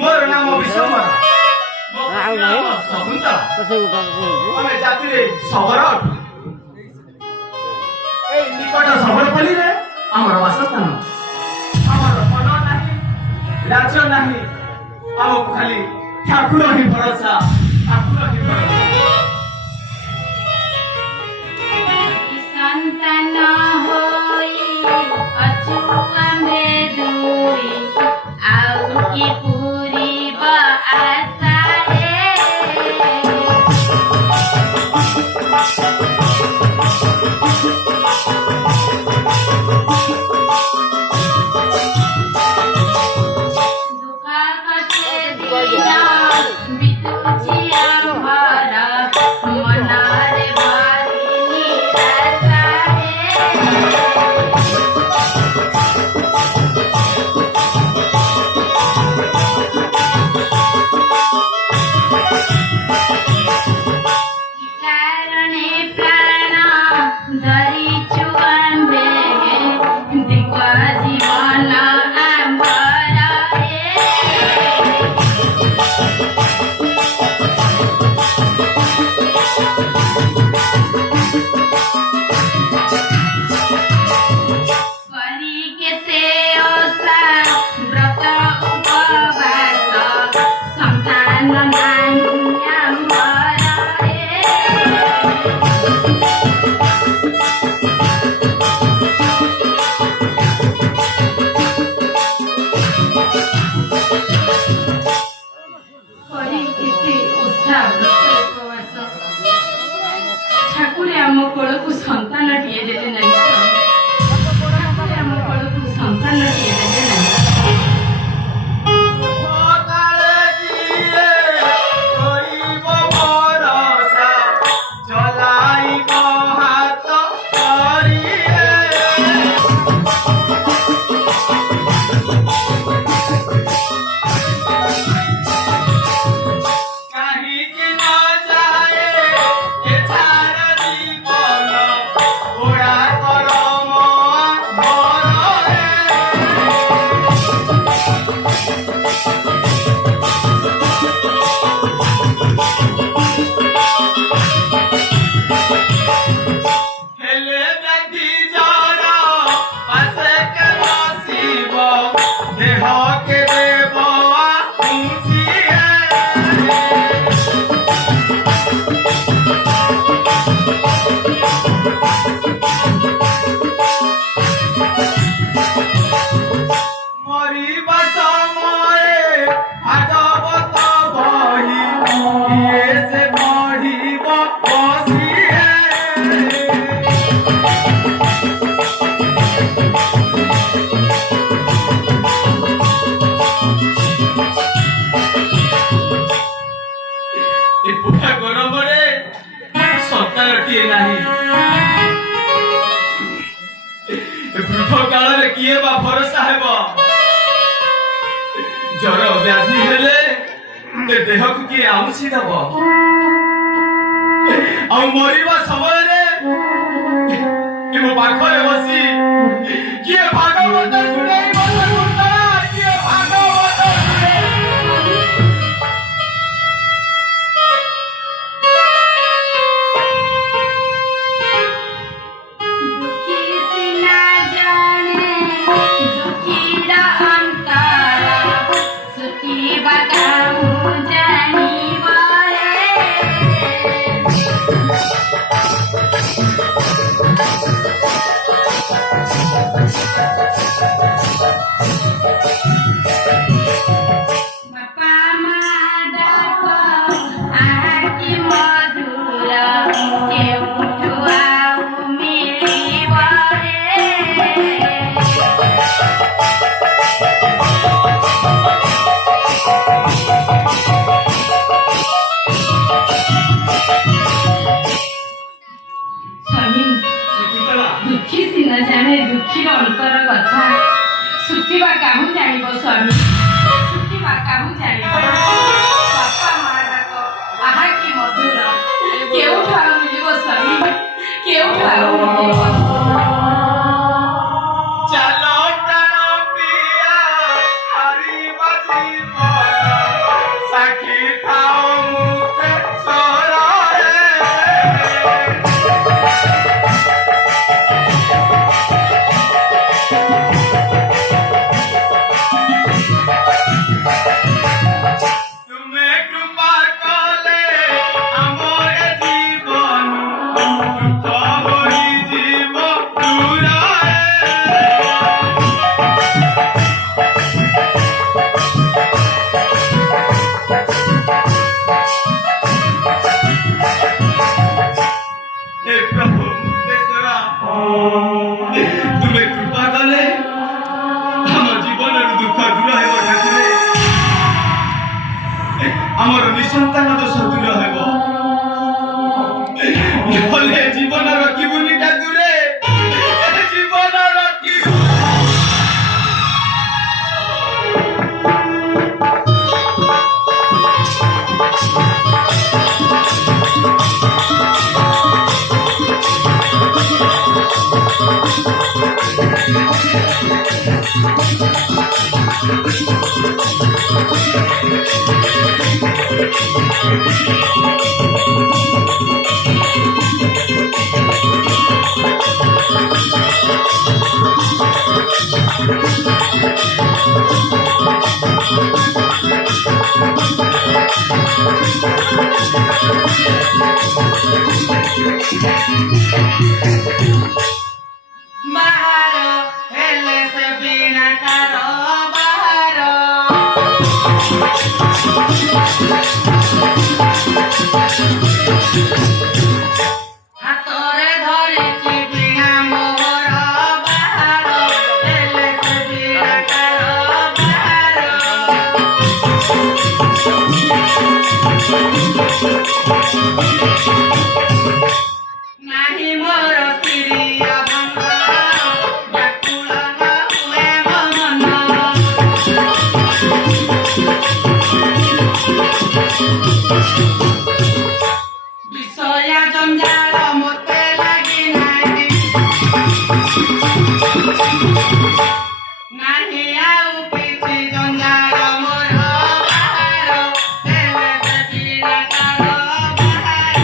मोर नाम विश्वम्बर आमे जातिरे शहर ए निकट शहरपल्ली रे हमर वासस्थान हमर मन नाही राज्य नाही हमको खाली ठाकुर ही भरोसा ठाकुर ही भरोसा संतान होई अछुआ में दुई आउ की पूरी आशा दुखा कटे दिना बितुची आम्हार मनारे भारी निराशा कारणे प्राण धरिछु आम्भे दिग जीवन आम्बर करी केते ओषा व्रत उपवास संतान नाही आम्बर करी केते ओषा व्रत उपवास ठाकुर आम कोलकु संतान टिए देले नहीं ठाकुर आम कोलकु संतान टिए देले नहीं मोताले दिए कोइबो भरोसा चलाइबो हात करिए काहे कि ना जाए ए छाड़ जीवन ओड़ा करम भरे हेले नदी जरा पासे के नसीब देह के देबवा खुशिए मरिबा समय भागवत बही किए से बढ़िब बसिए ए पुरा गरमरे सन्तानटिए नाही ए वृद्ध काଳରେ किए ବା ଭରସା ହେବ ଜର ବ୍ୟାଧି ହେଲେ ଏ ଦେହକୁ କିଏ ଆଉଁସି ଦେବ ଆଉ ମରିବା ସମୟରେ ଏ ମୋ ପାଖରେ ବସି କିଏ ଭାଗବତ ଶୁଣେଇବ କିଏ ଭାଗବତ दुखी सिना जाने दुखीरा अंतर सुखी बाकामु जानिबो रे ଆମର ନିଃସନ୍ତାନ ଦୋଷ ଦୂର ହେବ। ନହେଲେ ଜୀବନ ରଖିବୁନି ଠାକୁରେ, ଜୀବନ ରଖିବୁ। ବାହାର ହେଲେ ସେ ବିନା ତାର ବାହାର ହାତରେ ଧରିଛି ବିନା ମୋହର ବାହାର ହେଲେ ସେ ବିନା ତାର ବାହାର ନାହିଁ ମୋର ପ୍ରିୟ ବନ୍ଧ ବ୍ୟାକୁଳ ନ ହୁଏ ମୋ ମନ ବିଷୟା ଜଞ୍ଜାଳ ମୋତେ ଲାଗି ନାହିଁ ନାହିଁ ଆଉ କିଛି ଜଞ୍ଜାଳ ମୋର ବାହାର ହେଲେ ସେ ବିନା ତାର ବାହାର